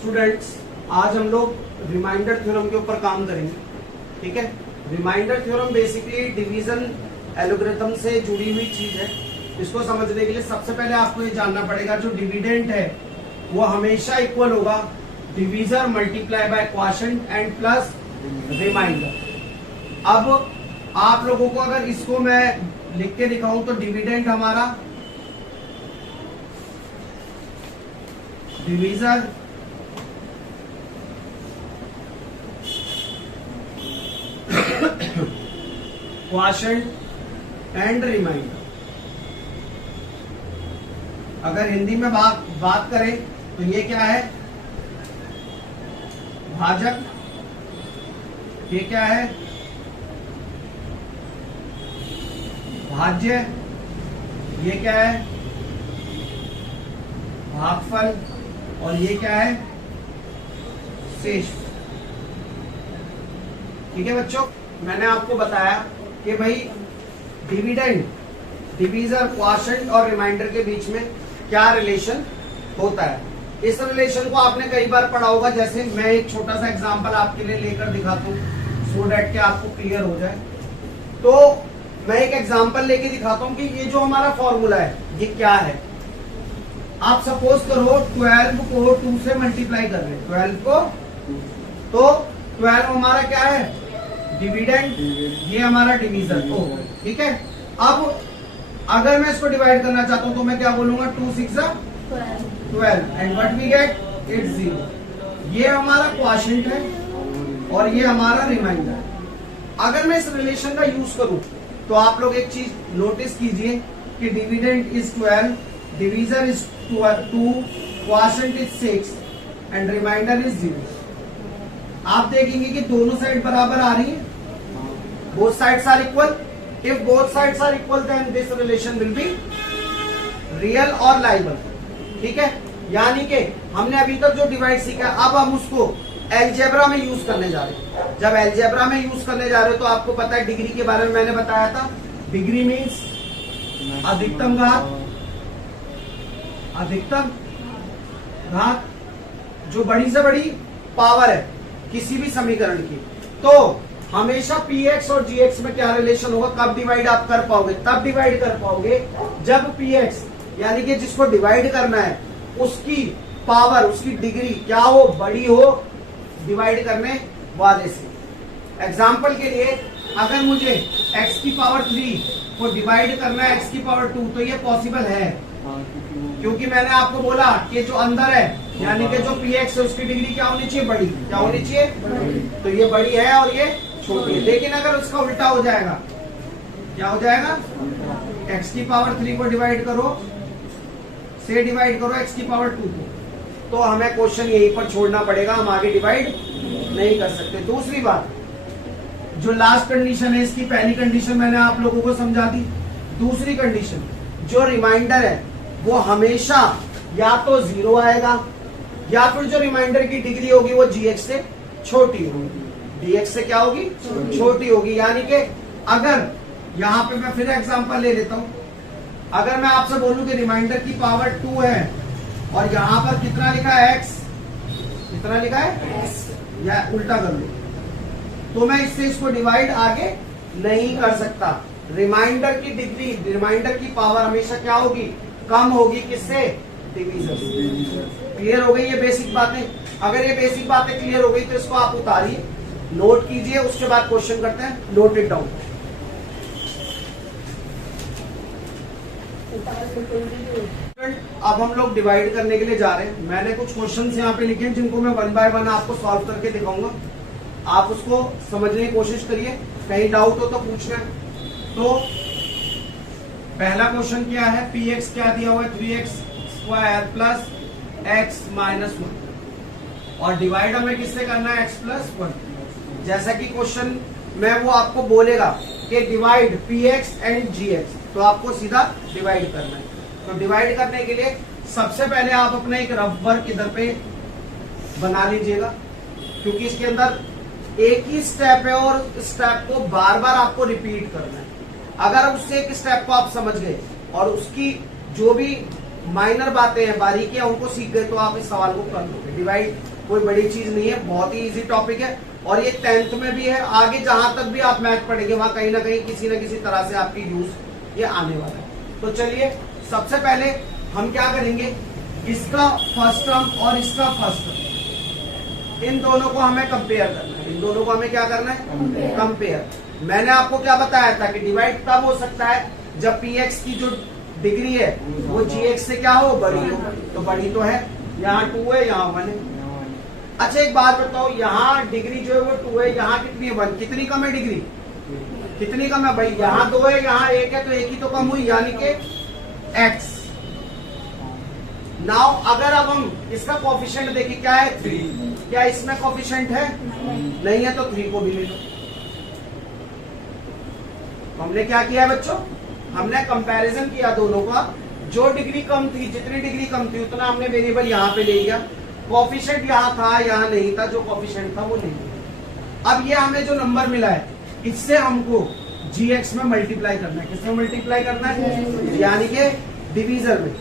Students, आज हम लोग रिमाइंडर थ्योरम के ऊपर काम करेंगे। ठीक है, remainder theorem basically division algorithm से जुड़ी हुई चीज है। इसको समझने के लिए सबसे पहले आपको ये जानना पड़ेगा, जो डिविडेंड है वो हमेशा इक्वल होगा divisor multiply by quotient and plus remainder. अब आप लोगों को अगर इसको मैं लिख के दिखाऊं तो डिविडेंड हमारा डिवीजर क्वोशिएंट एंड रिमाइंडर। अगर हिंदी में बात करें तो ये क्या है, भाजक, ये क्या है भाज्य, ये क्या है भागफल, और ये क्या है शेष। ठीक है बच्चों, मैंने आपको बताया कि भाई डिविडेंड, डिवीजर, क्वोशिएंट और रिमाइंडर के बीच में क्या रिलेशन होता है। इस रिलेशन को आपने कई बार पढ़ा होगा। जैसे मैं एक छोटा सा एग्जांपल आपके लिए लेकर दिखाता हूँ सो दैट कि आपको क्लियर हो जाए। तो मैं एक एग्जांपल लेके दिखाता हूँ कि ये जो हमारा फॉर्मूला है ये क्या है। आप सपोज करो 12 को 2 से मल्टीप्लाई कर रहे हैं, 12 को, तो 12 हमारा क्या है डिविडेंड, ये हमारा डिवीजर। तो ठीक है, अब अगर मैं इसको डिवाइड करना चाहता हूं तो मैं क्या बोलूंगा 2 6 12 and what we get it's 0। ये हमारा क्वोशिएंट है और ये हमारा रिमाइंडर। अगर मैं इस रिलेशन का यूज करूं तो आप लोग एक चीज नोटिस कीजिए कि dividend is 12, divisor is 2, quotient is 6 and remainder is 0। आप देखेंगे कि दोनों साइड बराबर आ रही है, both sides are equal. If both sides are equal, then this relation will be real or liable। ठीक है, यानी कि हमने अभी तक जो डिवाइड सीखा, अब हम उसको एलजेब्रा में यूज करने जा रहे हैं। जब एलजेब्रा में यूज करने जा रहे हो तो आपको पता है डिग्री के बारे में मैंने बताया था। डिग्री मीन्स अधिकतम घात, अधिकतम घात जो बड़ी से बड़ी पावर है किसी भी समीकरण की। तो हमेशा px और gx में क्या रिलेशन होगा, कब डिवाइड आप कर पाओगे, तब डिवाइड कर पाओगे जब px यानी कि जिसको डिवाइड करना है उसकी पावर, उसकी डिग्री क्या हो, बड़ी हो डिवाइड करने वाले से। एग्जाम्पल के लिए अगर मुझे x की पावर 3 को डिवाइड करना है x की पावर 2 तो ये पॉसिबल है, क्योंकि मैंने आपको बोला कि जो अंदर है यानी कि जो px है उसकी डिग्री क्या होनी चाहिए, बड़ी। क्या होनी चाहिए, तो ये बड़ी है और ये छोटी है। लेकिन अगर उसका उल्टा हो जाएगा, क्या हो जाएगा, x की पावर 3 को डिवाइड करो से डिवाइड करो x की पावर 2 को, तो हमें क्वेश्चन यहीं पर छोड़ना पड़ेगा, हम आगे डिवाइड नहीं कर सकते। दूसरी बात, जो लास्ट कंडीशन है इसकी पहली कंडीशन मैंने आप लोगों को समझा दी। दूसरी कंडीशन, जो रिमाइंडर है वो हमेशा या तो 0 आएगा या फिर जो रिमाइंडर की डिग्री होगी वो gx से छोटी होगी, dx से क्या होगी, छोटी होगी। यानी कि अगर यहाँ पे मैं फिर एग्जांपल ले लेता हूँ, अगर मैं आपसे बोलूं कि रिमाइंडर की पावर 2 है और यहाँ पर कितना लिखा है x, कितना लिखा है x, या उल्टा कर लो तो मैं इससे इसको डिवाइड आगे नहीं कर सकता। रिमाइंडर की डिग्री, रिमाइंडर की पावर हमेशा क्या होगी, कम होगी, किससे, डिवीजर से। क्लियर हो गई ये बेसिक बातें। अगर ये बेसिक बातें क्लियर हो गई तो इसको आप उतारिए, नोट कीजिए, उसके बाद क्वेश्चन करते हैं। Note it down. अब हम लोग डिवाइड करने के लिए जा रहे हैं। मैंने कुछ क्वेश्चंस यहाँ पे लिखे हैं जिनको मैं 1 बाय 1 आपको सॉल्व करके दिखाऊंगा। आप उसको समझने की कोशिश करिए, कहीं डाउट हो तो पूछना। तो पहला क्वेश्चन क्या है, px क्या दिया हुआ है 3x square plus x minus 1 और डिवाइड हमें किससे करना है, x प्लस 1। जैसा कि क्वेश्चन में वो आपको बोलेगा कि डिवाइड px एंड gx, तो आपको सीधा डिवाइड करना है। तो डिवाइड करने के लिए सबसे पहले आप अपना एक रफ वर्क इधर पे बना लीजिएगा, क्योंकि इसके अंदर एक ही स्टेप है और स्टेप को बार बार आपको रिपीट करना है। अगर उससे एक स्टेप को आप समझ गए और उसकी जो भी माइनर बातें हैं, बारीकी है, उनको सीख गए तो आप इस सवाल को कर लोगे। डिवाइड कोई बड़ी चीज नहीं है, बहुत ही इजी टॉपिक है और ये 10th में भी है। आगे जहां तक भी आप मैथ पढ़ेंगे वहां कहीं ना कहीं किसी न किसी तरह से आपकी यूज ये आने वाला है। तो चलिए सबसे पहले हम क्या करेंगे, इसका फर्स्ट टर्म और इसका फर्स्ट टर्म, इन दोनों को हमें कंपेयर करना है। इन दोनों को हमें क्या करना है, कंपेयर। मैंने आपको क्या बताया था कि डिवाइड तब हो सकता है जब px की जो डिग्री है वो gx से क्या हो, बड़ी हो। तो बड़ी तो है, यहाँ 2 है, यहाँ 1 है। अच्छा एक बात बताओ, यहाँ डिग्री जो है वो 2 है, यहाँ कितनी है, 1। कितनी कम है डिग्री, कितनी कम है भाई, यहाँ 2 है, यहाँ 1 है, तो 1 ही तो कम हुई, यानी कि x। नाउ अगर अब हम इसका कोफिशिएंट देखें, क्या है 3, क्या इसमें कोफिशिएंट है, नहीं है, तो 3 को भी ले लो। हमने क्या किया बच्चों, हमने कंपैरिजन किया दोनों का, जो डिग्री कम थी, जितनी डिग्री कम थी उतना हमने वेरिएबल यहाँ पे ले लिया, कोफिशिएंट यहाँ था, यहाँ नहीं था, जो कोफिशिएंट था वो नहीं था। अब ये हमें जो नंबर मिला है इससे हमको gx में मल्टीप्लाई करना है। किसमें मल्टीप्लाई करना है, यानी कि डिवीजर में,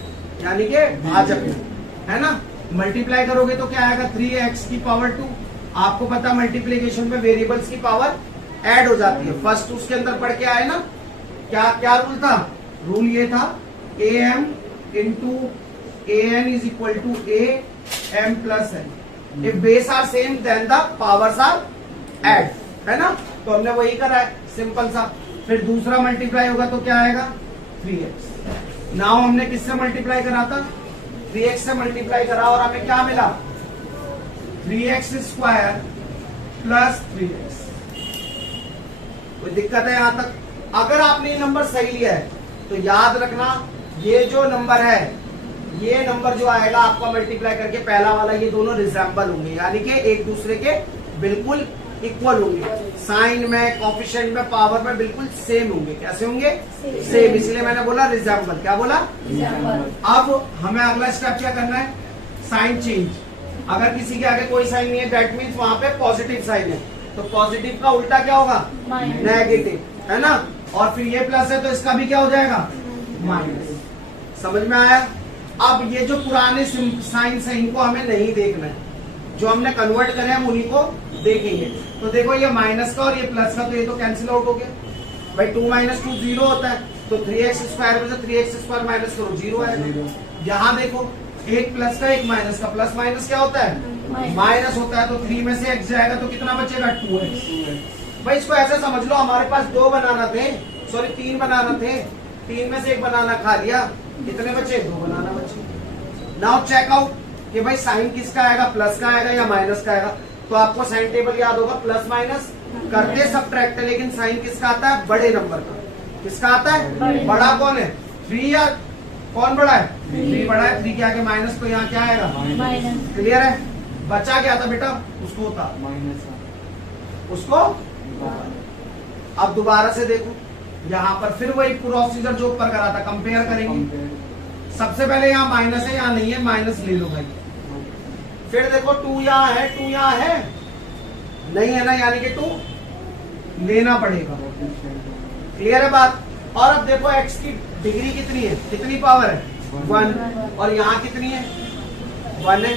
यानी कि भाजक में, है ना। मल्टीप्लाई करोगे तो क्या आएगा, 3x की पावर 2। आपको पता मल्टीप्लीकेशन में वेरिएबल्स की पावर ऐड हो जाती है। फर्स्ट उसके अंदर पढ़ के आए ना, क्या क्या रूल था, रूल ये था am into an is equal to a m plus n। If base are same then the powers are add, है ना। तो हमने वही करा है, सिंपल सा। फिर दूसरा मल्टीप्लाई होगा तो क्या आएगा, 3x। नाउ हमने किससे मल्टीप्लाई करा था, 3x से मल्टीप्लाई करा और हमें क्या मिला, 3x स्क्वायर प्लस 3x। कोई दिक्कत है यहां तक। अगर आपने ये नंबर सही लिया है तो याद रखना, ये जो नंबर है, ये नंबर जो आएगा आपका मल्टीप्लाई करके पहला वाला, ये दोनों रिजेंबल होंगे, यानी कि एक दूसरे के बिल्कुल इक्वल होंगे। साइन में, कोफिशिएंट में, पावर में बिल्कुल सेम होंगे। कैसे होंगे, सेम। इसलिए मैंने बोला रिजेंबल। क्या बोला, रिजेंबल। अब हमें अगला स्टेप क्या करना है, साइन चेंज। अगर किसी के आगे कोई साइन नहीं है, दैट मीन्स वहां पे पॉजिटिव साइन है, तो पॉजिटिव का उल्टा क्या होगा, नेगेटिव, है ना। और फिर ये प्लस है तो इसका भी क्या हो जाएगा, माइनस। समझ में आया। अब ये जो पुराने साइन है इनको हमें नहीं देखना है, जो हमने कन्वर्ट करे हम उन्हीं को देखेंगे। तो देखो ये माइनस का और ये प्लस का, तो ये तो कैंसिल आउट हो गया भाई। 2 - 2 0 होता है, तो 3x स्क्वायर में से 3x स्क्वायर माइनस करो, 0 आएगा। यहाँ देखो एक प्लस का एक माइनस का, प्लस माइनस क्या होता है, माइनस होता है। तो 3 में से x जाएगा तो कितना बचेगा, 2x। भाई इसको ऐसे समझ लो, हमारे पास 2 बनाना थे, सॉरी 3 बनाना थे, 3 में से एक बनाना खा लिया, कितने बचे, 2 बनाना बचे। नाउ चेक आउट कि भाई साइन किसका आएगा, प्लस का आएगा या माइनस का आएगा। तो आपको साइन टेबल याद होगा, प्लस माइनस करते सब्ट्रैक्ट है, लेकिन साइन किसका आता है, बड़े नंबर का। किसका आता है, बड़ा कौन है, 3 या कौन बड़ा है, 3 बड़ा है। 3 के आगे माइनस, तो यहाँ क्या आएगा, माइनस। क्लियर है। बचा क्या था बेटा, उसको होता माइनस, उसको। अब दोबारा से देखो, यहाँ पर फिर वही प्रोसीजर जो ऊपर करा था, कंपेयर करेंगे। सबसे पहले यहाँ माइनस है, यहाँ नहीं है, माइनस ले लो भाई। फिर देखो 2 यहाँ है, 2 यहाँ है, नहीं है ना, यानी कि 2 लेना पड़ेगा। क्लियर है बात। और अब देखो x की डिग्री कितनी है, कितनी पावर है, 1, और यहाँ कितनी है, 1 है।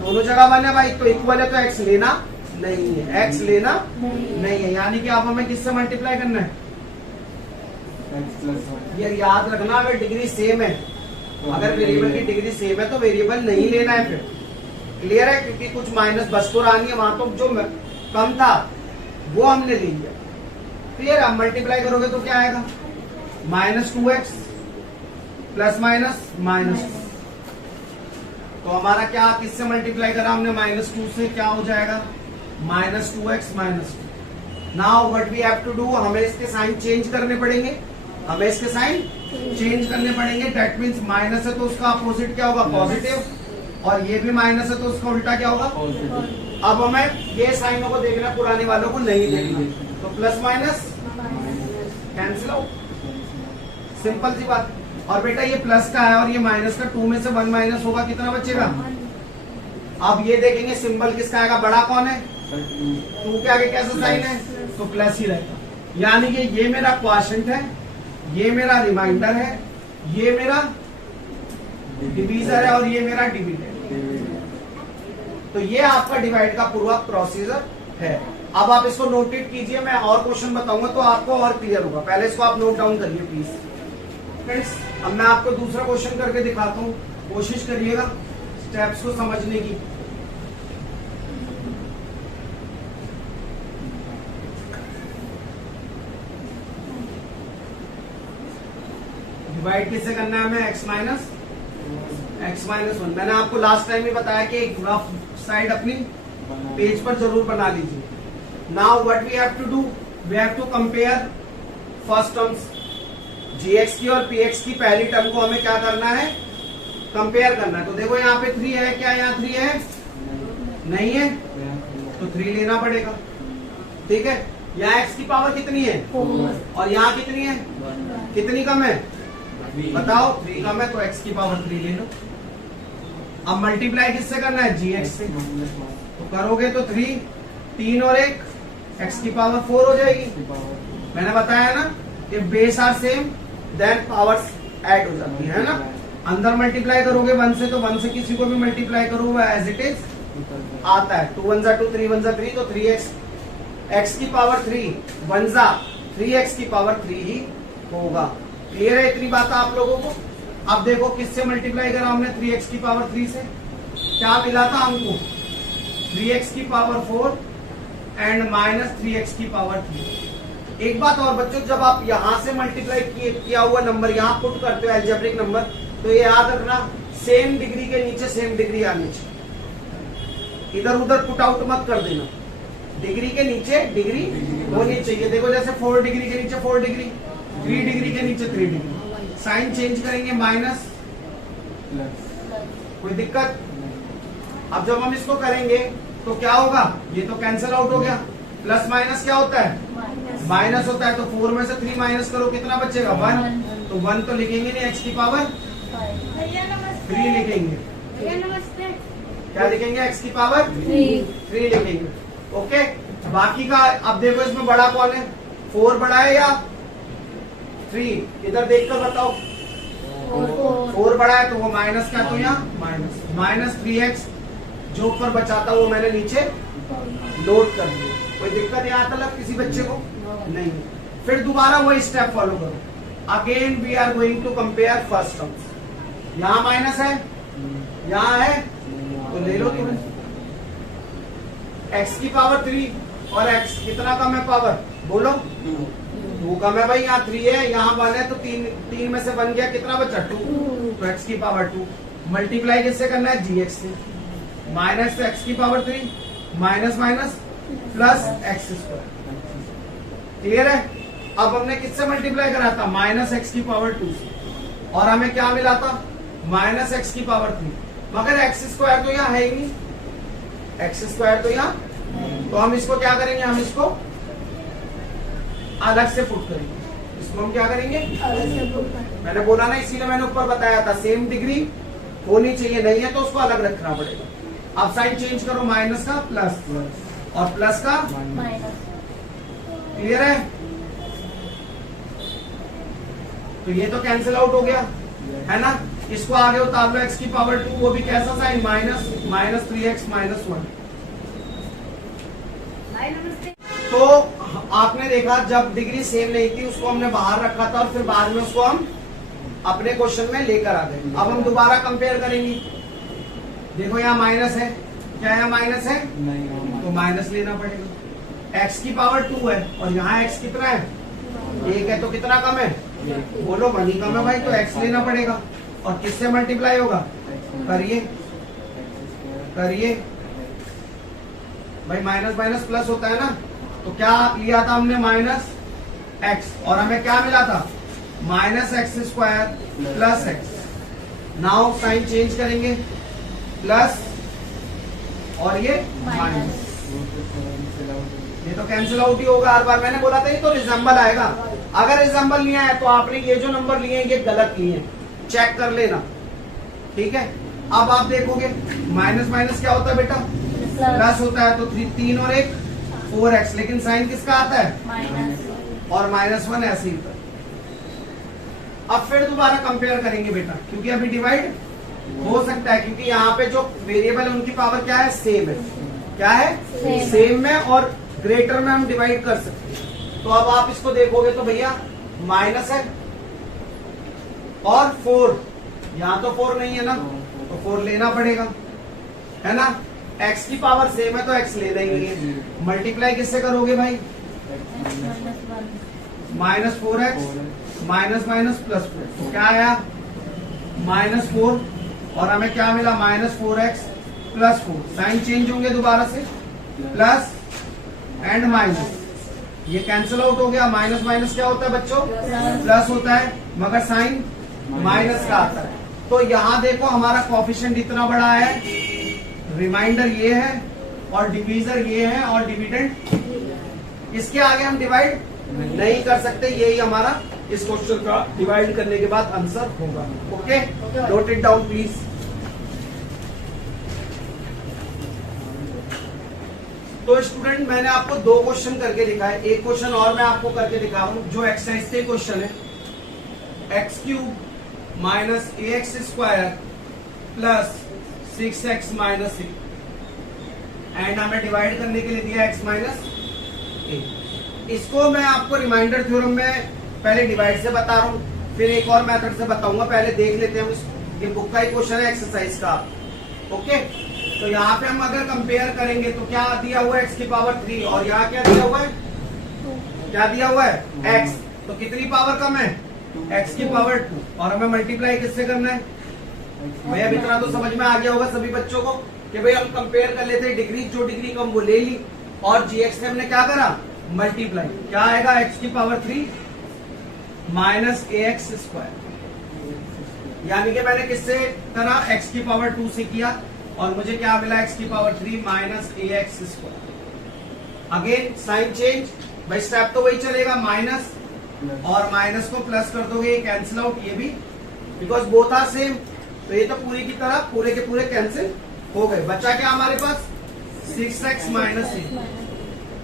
दोनों जगह 1 है भाई, तो इक्वल है, तो x लेना नहीं है, x लेना नहीं है। यानी कि अब हमें किससे मल्टीप्लाई करना है, ये याद रखना। अगर डिग्री सेम है, अगर वेरिएबल की डिग्री सेम है तो वेरिएबल नहीं लेना है फिर। क्लियर है, क्योंकि कुछ माइनस बस तो आनी है, वहां तो जो कम था वो हमने ले लिया। क्लियर। अब मल्टीप्लाई करोगे तो क्या आएगा, -2x प्लस माइनस माइनस। तो हमारा क्या, किससे मल्टीप्लाई करा हमने, -2 से, क्या हो जाएगा, -2x -2। Now what we have to do, हमें इसके साइन चेंज करने पड़ेंगे, हमें इसके साइन चेंज करने पड़ेंगे। दैट मीन्स माइनस है तो उसका अपोजिट क्या होगा, पॉजिटिव, और ये भी माइनस है तो उसका उल्टा क्या होगा, पॉजिटिव। अब हमें ये साइनों को देखना, पुराने वालों को नहीं देखना। तो plus minus cancel out, simple सी बात। और बेटा ये प्लस का है और ये माइनस का, 2 में से 1 माइनस होगा, कितना बचेगा। अब ये देखेंगे सिंबल किसका आएगा, बड़ा कौन है, 2 के आगे कैसा साइन है, तो प्लस ही रहेगा। यानी कि ये मेरा क्वोशिएंट है, ये मेरा रिमाइंडर है, ये मेरा डिवीजर है और ये मेरा डिविडेंड। तो ये आपका डिवाइड का पूरा प्रोसीजर है। अब आप इसको नोटेट कीजिए, मैं और क्वेश्चन बताऊंगा तो आपको और क्लियर होगा। पहले इसको आप नोट डाउन करिए प्लीज फ्रेंड्स। अब मैं आपको दूसरा क्वेश्चन करके दिखाता हूँ, कोशिश करिएगा स्टेप्स को समझने की। डिवाइड किससे करना है हमें? x minus 1। मैंने आपको लास्ट टाइम ही बताया कि एक रफ साइड अपनी पेज पर जरूर बना लीजिए। Now what we have to do, we have to compare first terms gx की और px की पहली टर्म को हमें क्या करना है? कंपेयर करना है। तो देखो यहाँ पे 3 है, क्या यहाँ 3 है? नहीं है, तो 3 लेना पड़ेगा। ठीक है, यहाँ x की पावर कितनी है? 4। और यहाँ कितनी है? कितनी कम है बताओ? 3 कम है, तो x की पावर 3 ले लो। अब मल्टीप्लाई किससे करना है? gx से। तो करोगे तो 3 और 1 x की पावर 4 हो जाएगी। मैंने बताया ना कि base are same then powers add हो जाती है ना। अंदर मल्टीप्लाई करोगे 1 से, तो 1 से किसी को भी मल्टीप्लाई करो वो एज इट इज आता है। 2 1 जा 2, 3 1 जा 3, तो 3x x की पावर 3 1 जा 3x की पावर 3 ही होगा। क्लियर है इतनी बात आप लोगों को? अब देखो किससे मल्टीप्लाई करा हमने? 3x की पावर 3 से। क्या मिला था हमको? 3x की पावर 4 एंड माइनस 3x की पावर 3। एक बात और बच्चों, जब आप यहां से मल्टीप्लाई किया हुआ नंबर यहां पुट करते हो अलजेब्रिक नंबर, तो ये याद रखना सेम डिग्री के नीचे सेम डिग्री आनी चाहिए। इधर उधर पुट आउट मत कर देना। डिग्री के नीचे डिग्री होनी चाहिए। देखो जैसे 4 डिग्री के नीचे 4 डिग्री, 3 डिग्री के नीचे 3 डिग्री। साइन चेंज करेंगे माइनस, कोई दिक्कत? अब जब हम इसको करेंगे तो क्या होगा? ये तो कैंसिल आउट हो गया। प्लस माइनस क्या होता है? माइनस होता है। तो 4 में से 3 माइनस करो, कितना बचेगा? 1। तो 1 तो लिखेंगे नहीं, x की पावर 3 लिखेंगे। क्या लिखेंगे? x की पावर 3 लिखेंगे। ओके, बाकी का अब देखो इसमें बड़ा कौन है? 4 बड़ा है या 3? इधर देखकर बताओ। 4 बड़ा है, तो वो माइनस का, तो यहाँ माइनस 3x जो ऊपर बचा था वो मैंने नीचे नोट कर दिया। कोई दिक्कत यहाँ तक किसी बच्चे को? नहीं। फिर दोबारा वही स्टेप फॉलो करो। Again we are going to compare first terms. यहाँ माइनस है, यहाँ है, तो ले लो तुरंत। x की पावर 3 और x कितना कम है पावर? बोलो। 2 कम है भाई, यहाँ 3 है, यहाँ 1 है, तो 3 में से 1 गया, कितना बचा? 2। तो x की पावर 2 मल्टीप्लाई किससे करना है? gx से। माइनस x की power 3 minus minus plus x square. Clear है? अब हमने किससे मल्टीप्लाई करा था? माइनस एक्स की पावर 2 से, और हमें क्या मिला था? माइनस एक्स की पावर 3। मगर एक्स स्क्वायर तो यहाँ है ही नहीं। एक्स स्क्वायर तो यहाँ, तो हम इसको क्या करेंगे? हम इसको अलग से पुट करेंगे। इसको हम क्या करेंगे? अलग से पुट करेंगे। मैंने बोला ना, इसीलिए मैंने ऊपर बताया था सेम डिग्री होनी चाहिए, नहीं है तो उसको अलग रखना पड़ेगा। अब साइन चेंज करो, माइनस का प्लस और प्लस का माइनस। क्लियर है? तो ये तो कैंसिल आउट हो गया है ना। इसको आगे उतार लो, x की पावर 2, वो भी कैसा साइन? Minus 3x minus 1। तो आपने देखा जब डिग्री सेम नहीं थी उसको हमने बाहर रखा था और फिर बाद में उसको हम अपने क्वेश्चन में लेकर आ गए। अब हम दोबारा कंपेयर करेंगे। देखो यहाँ माइनस है, क्या यहाँ माइनस है? नहीं, तो माइनस लेना पड़ेगा। x की पावर 2 है और यहाँ x कितना है? 1 है, तो कितना कम है? बोलो 1 ही कम है भाई, तो x लेना पड़ेगा। और किससे मल्टीप्लाई होगा? करिए करिए भाई, माइनस माइनस प्लस होता है ना। तो क्या लिया था हमने? माइनस x, और हमें क्या मिला था? Minus x square plus x. Now sine change करेंगे, प्लस और ये माइनस। ये तो कैंसिल आउट ही होगा हर बार। मैंने बोला था ये तो रिजेंबल आएगा। अगर रिजेंबल नहीं आया तो आपने ये जो नंबर लिए ये गलत लिए, चेक कर लेना। ठीक है? अब आप देखोगे माइनस माइनस क्या होता है बेटा? प्लस होता है। तो 3 और 1 4x, लेकिन साइन किसका आता है? माइनस, और -1 ऐसे ही। अब फिर दोबारा कंपेयर करेंगे बेटा, क्योंकि अभी डिवाइड हो सकता है, क्योंकि यहाँ पे जो वेरिएबल है उनकी पावर क्या है, सेम है। क्या है, सेम में, और ग्रेटर में हम डिवाइड कर सकते हैं। तो अब आप इसको देखोगे तो भैया माइनस है और 4, यहाँ तो 4 नहीं है ना, तो 4 लेना पड़ेगा, है ना। x की पावर सेम है तो x लेना ही नहीं है। मल्टीप्लाई किससे करोगे भाई, -4x माइनस माइनस प्लस 4, तो क्या आया -4, और हमें क्या मिला -4x प्लस 4। साइन चेंज होंगे दोबारा से, प्लस एंड माइनस, ये कैंसिल आउट हो गया। माइनस माइनस क्या होता है बच्चों, प्लस होता है, मगर साइन माइनस का आता है। तो यहाँ देखो हमारा कोफिशिएंट इतना बड़ा है, रिमाइंडर ये है और डिवीजर ये है और डिविडेंड, इसके आगे हम डिवाइड नहीं कर सकते। यही हमारा इस क्वेश्चन का डिवाइड करने के बाद आंसर होगा। Okay, note it down please. तो स्टूडेंट मैंने आपको 2 क्वेश्चन करके दिखाए, एक क्वेश्चन और मैं आपको करके दिखा रहा हूं जो एक्सरसाइज के क्वेश्चन है। x³ minus ax² plus 6x minus 6, and हमें डिवाइड करने के लिए दिया x माइनस a। इसको मैं आपको रिमाइंडर थ्योरम में पहले डिवाइड से बता रहा हूँ, फिर एक और मेथड से बताऊंगा। पहले देख लेते हैं, ये बुक का ही क्वेश्चन है एक्सरसाइज का। ओके, तो यहाँ पे हम अगर कंपेयर करेंगे तो क्या दिया हुआ है x की पावर 3, और यहाँ क्या दिया हुआ है, क्या दिया हुआ है x, तो कितनी पावर कम है, x की पावर 2, और हमें मल्टीप्लाई किससे करना है भैया। इतना तो समझ में आ गया होगा सभी बच्चों को कि भाई हम कंपेयर कर लेते हैं डिग्री, जो डिग्री कम वो ले ली, और gx से हमने क्या करा, मल्टीप्लाई। क्या आएगा, x की पावर 3 माइनस ax², यानी कि मैंने किससे करा, x की पावर 2 से किया, और मुझे क्या मिला, x की power 3 minus ax²। Again sine change, भाई स्टेप तो वही चलेगा, माइनस और माइनस को प्लस कर दोगे, ये कैंसिल आउट, ये भी, बिकॉज बोथ आर सेम, तो ये तो पूरी की तरह पूरे के पूरे कैंसिल हो गए। बचा क्या हमारे पास, 6x minus 6।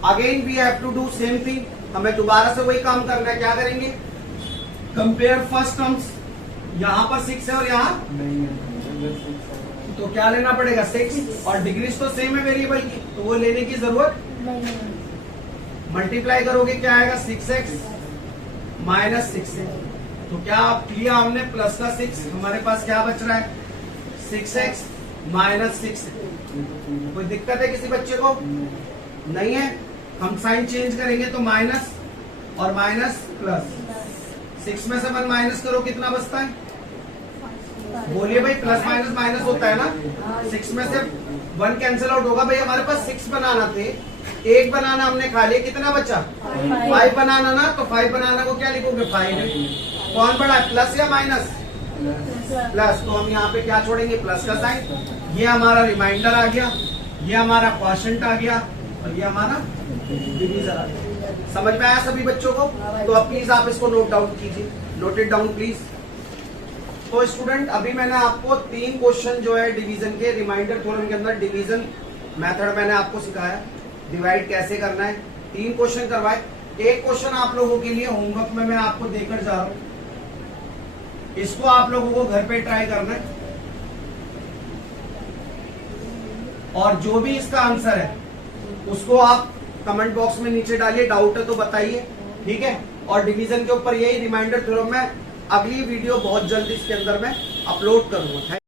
Again we have to do same thing, हमें दोबारा से वही काम करना है। क्या करेंगे, कंपेयर फर्स्ट टर्म्स, यहाँ पर 6 है और यहाँ तो क्या लेना पड़ेगा, 6, और डिग्रीज तो सेम है वेरिएबल की, तो वो लेने की जरूरत नहीं। मल्टीप्लाई करोगे क्या आएगा, 6x माइनस 6 है, तो क्या लिया हमने प्लस का 6, हमारे पास क्या बच रहा है, 6x माइनस 6 है। कोई दिक्कत है किसी बच्चे को, नहीं है। हम साइन चेंज करेंगे तो माइनस और माइनस प्लस, 6 में से 1 माइनस करो, कितना बचता है, बोलिए भाई, प्लस माइनस माइनस होता है ना। 6 में से 1 कैंसिल आउट होगा। भाई हमारे पास 6 बनाना थे, 1 बनाना हमने खा लिया, कितना बचा, 5 बनाना ना, तो 5 बनाना को क्या लिखोगे, 5 है। कौन बड़ा है, प्लस या माइनस, प्लस, तो हम यहाँ पे क्या छोड़ेंगे, प्लस का साइन। ये हमारा रिमाइंडर आ गया, ये हमारा क्वोशिएंट आ गया, और ये हमारा डिवीजर आ गया। समझ में आया सभी बच्चों को। तो अब प्लीज आप इसको नोट डाउन कीजिए, नोट इट डाउन प्लीज। तो स्टूडेंट अभी मैंने आपको 3 क्वेश्चन जो है डिवीजन के, रिमाइंडर थ्योरम के अंदर डिवीजन मेथड मैंने आपको सिखाया, डिवाइड कैसे करना है। 3 क्वेश्चन करवाए, एक क्वेश्चन आप लोगों के लिए होमवर्क में मैं आपको देकर जा रहा हूं, इसको आप लोगों को घर पे ट्राई करना है, और जो भी इसका आंसर है उसको आप कमेंट बॉक्स में नीचे डालिए, डाउट है तो बताइए, ठीक है। और डिवीजन के ऊपर यही रिमाइंडर थ्योरम में अगली वीडियो बहुत जल्दी इसके अंदर मैं अपलोड करूंगा।